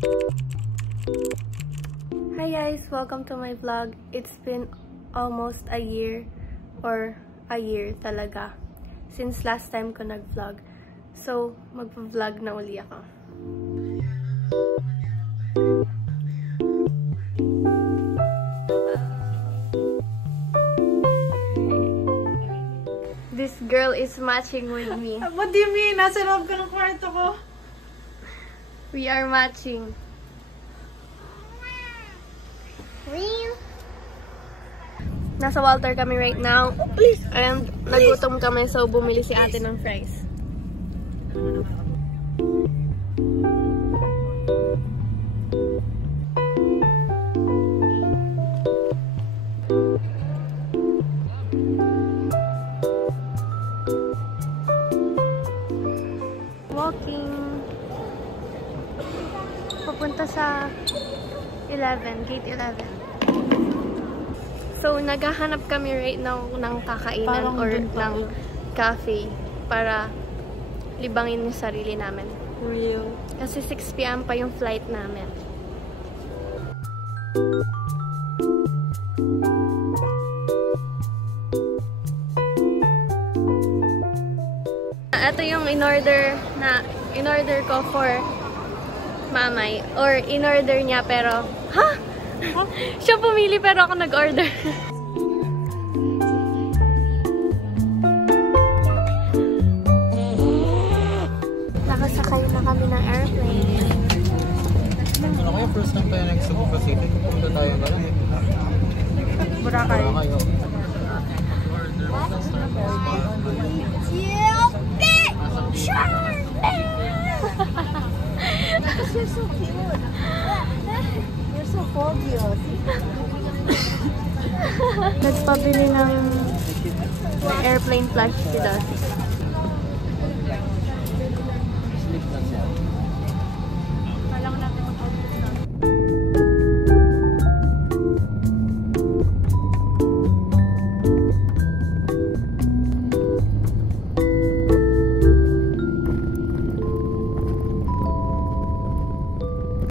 Hi guys! Welcome to my vlog. It's been almost a year or a year talaga since last time ko nag-vlog. So, mag-vlog na uli ako. This girl is matching with me. What do you mean? Nasa loob ka ng kwarto ko. We are matching. Real? Nasa Walter kami right now. Please. And nagutom kami, so bumili si ate ng fries. Walking. Papunta sa 11, gate 11. So, naghahanap kami right now ng kakainan or ng cafe para libangin yung sarili namin. Real. Kasi 6 PM pa yung flight namin. Ito yung in-order ko for mamay. Or in-order niya pero, siya pumili pero ako nag-order. Nakasakay na kami ng airplane. Ano kayo? First time tayo nag-Cebu City. Pupunta tayo na lang eh. Boracay. You're so cute. You're so fabulous. Nagpabili ng airplane flash si Dati.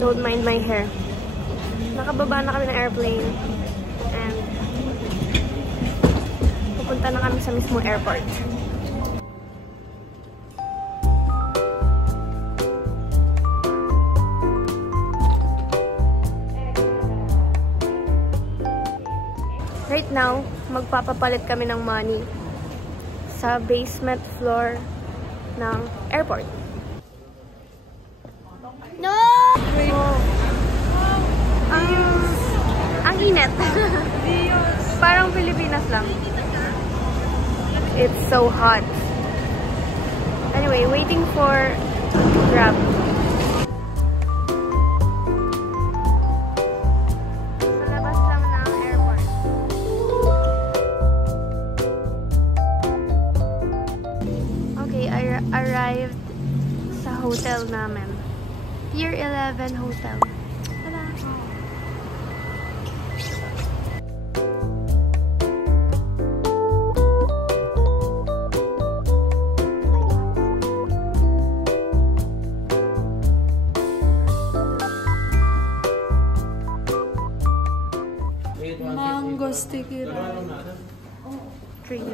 Don't mind my hair. Nakababa na kami ng airplane and pupunta na kami sa mismo airport. Right now, magpapapalit kami ng money sa basement floor ng airport. No! Ang init. Parang Pilipinas lang. It's so hot. Anyway, waiting for Grab. Sa labas lang ng airport. Okay, I arrived sa hotel namin. Pier 11 Hotel. Tada! Mango sticky. Crazy.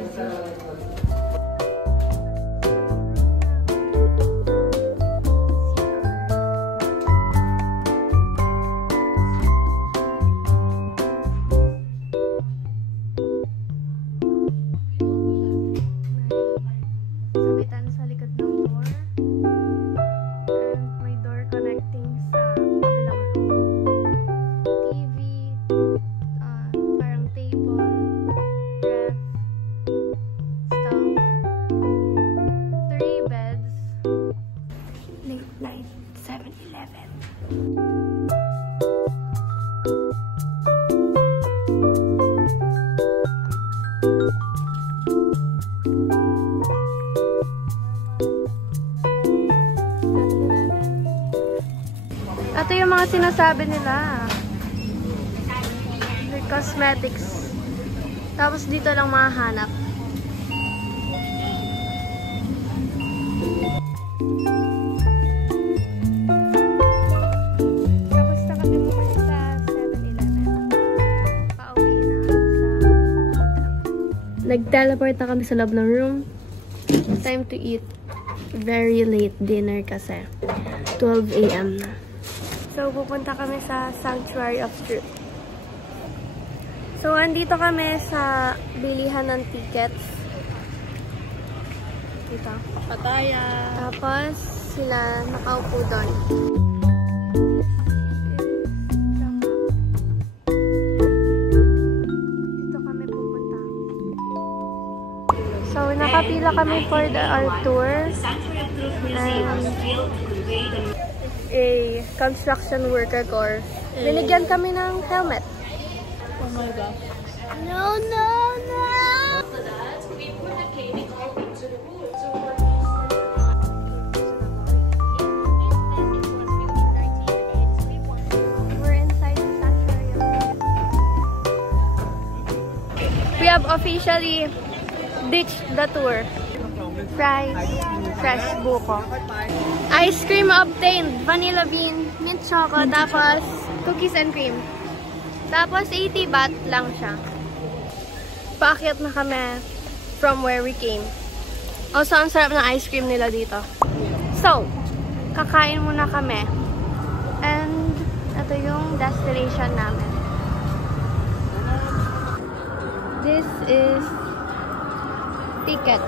Sabitan sa likod ng door. And may door connecting sa kabilang room. TV, parang table, ref, stuff, 3 beds, late night 7-Eleven. Ito yung mga sinasabi nila. The cosmetics. Tapos dito lang mahanap. Nag-teleport na kami sa loob ng room. Time to eat. Very late dinner kasi. 12 AM na. So, pupunta kami sa Sanctuary of Truth. So, andito kami sa bilihan ng tickets. Dito. Pataya. Tapos, sila nakaupo doon. Dito kami pupunta. So, nakapila kami for our tour. And a construction worker course. Binigyan kami ng helmet. Oh my God. No, no, no! We're inside the sanctuary. We have officially ditched the tour. Fries, fresh buko. Ice cream obtained. Vanilla bean, mint choco, tapos cookies and cream. Tapos 80 baht lang siya. Paakyat na kami from where we came. Also, ang sarap ng ice cream nila dito. So, kakain muna kami. And, ito yung destination namin. This is ticket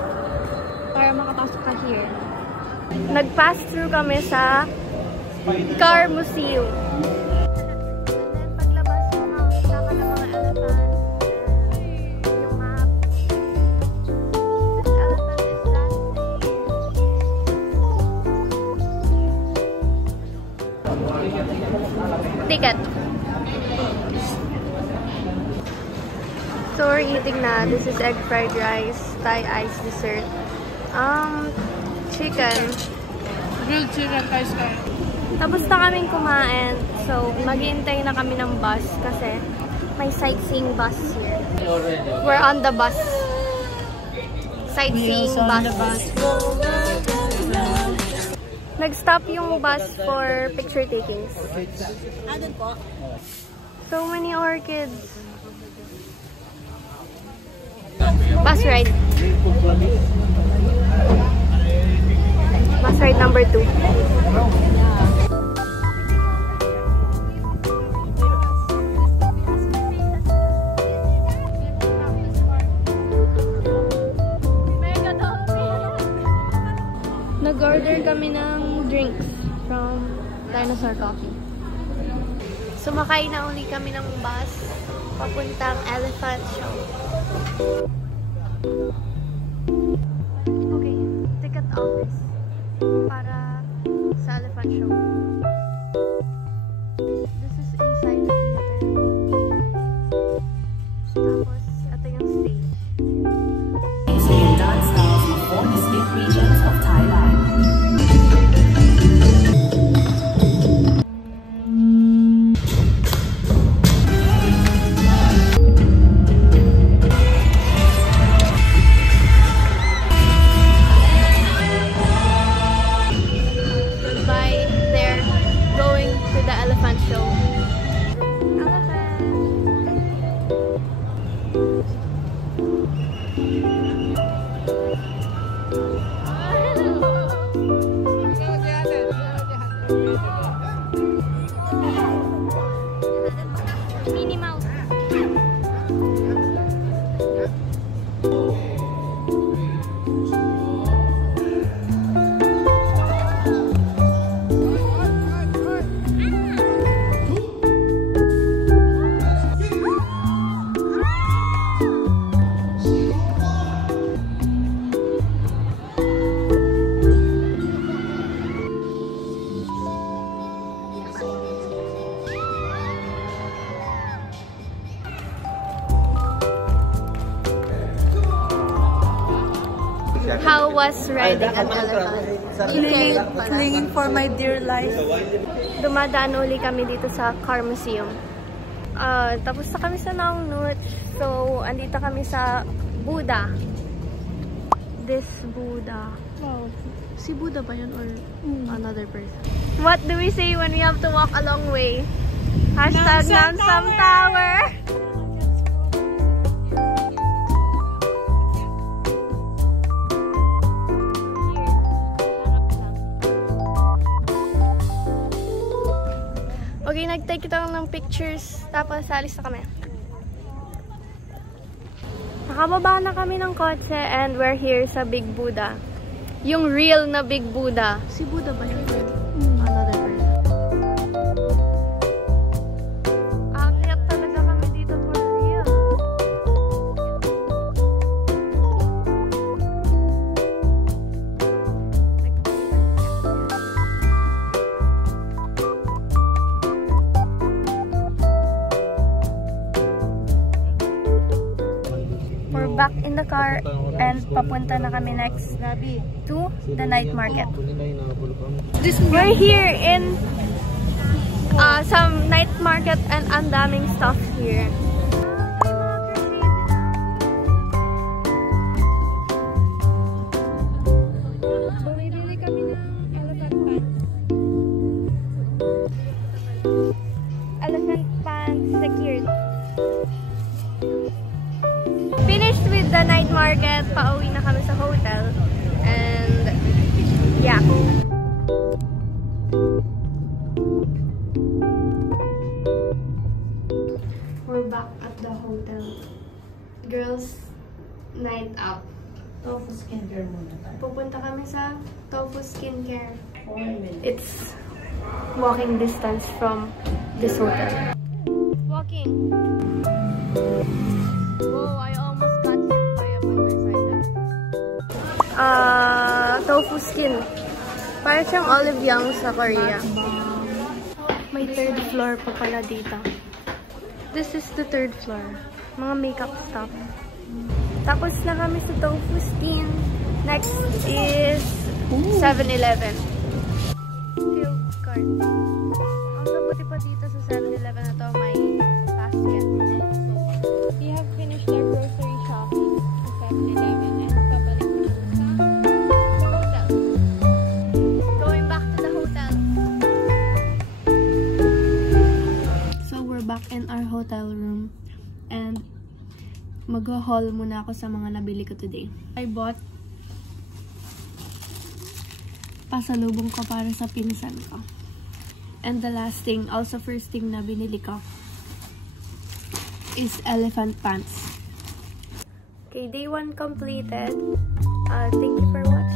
para makapasok ka here. Nag-pass through kami sa Car Museum. Ticket. So we're eating na. This is egg fried rice, Thai ice dessert, chicken, Grilled chicken, ice cream. tapos na kaming kumain. So maghihintay na kami ng bus kasi may sightseeing bus here. We're on the bus. Sightseeing bus. Nag-stop yung bus for picture takings. So many orchids. Bus ride. Bus ride number 2. Nag-order kami ng drinks from Dinosaur Coffee. Sumakay na uli kami ng bus papuntang Elephant Show. Okay, ticket office para sa Elephant Show. This is inside the theater. Tapos, ito yung stage. Dance styles of four distinct regions of Thailand. Goodbye, they're going to the Elephant Show. Elephant! Minnie Mouse. How was riding an elephant? Clinging for my dear life. Dumadaan uli kami dito sa Car Museum. Tapos na kami sa Nong Noot. So, andito kami sa Buddha. This Buddha. Wow. Si Buddha ba yun or another person? What do we say when we have to walk a long way? Hashtag Namsam Tower! Okay, nag-take ito ng pictures. Tapos, alis na kami. Nakababa na kami ng kotse and we're here sa Big Buddha. Yung real na Big Buddha. Si Buddha ba yun? Another person. Akyat talaga kami dito for real. We're back in the car and papunta na kami next to the night market. We're here in some night market and ang daming stuff here. Bumibili kami ng elephant pants. Elephant pants secured. Finished with the night market, pauwi na kami sa hotel, and yeah. We're back at the hotel. Girls night out. Tofu skincare muna tayo. Pupunta kami sa Tofu Skincare. It's walking distance from this hotel. Walking. Whoa, I almost got hit by a motorcycle. Tofu Skin. Parang siyang Olive Young sa Korea. May third floor pa pala dito. This is the third floor. Mga makeup stuff. Tapos na kami sa Tofu Skin. Next is 7-Eleven. Field card. Ang sabuti pa dito sa 7-Eleven na to, may basket. We have finished our grocery shopping sa 7-Eleven and pabalik na sa hotel. Going back to the hotel. So we're back in our hotel room and mag-haul muna ako sa mga nabili ko today. I bought pasalubong ko para sa pinsan ko. And the last thing, also first thing na binili ko is elephant pants. Okay, day 1 completed. Thank you for watching.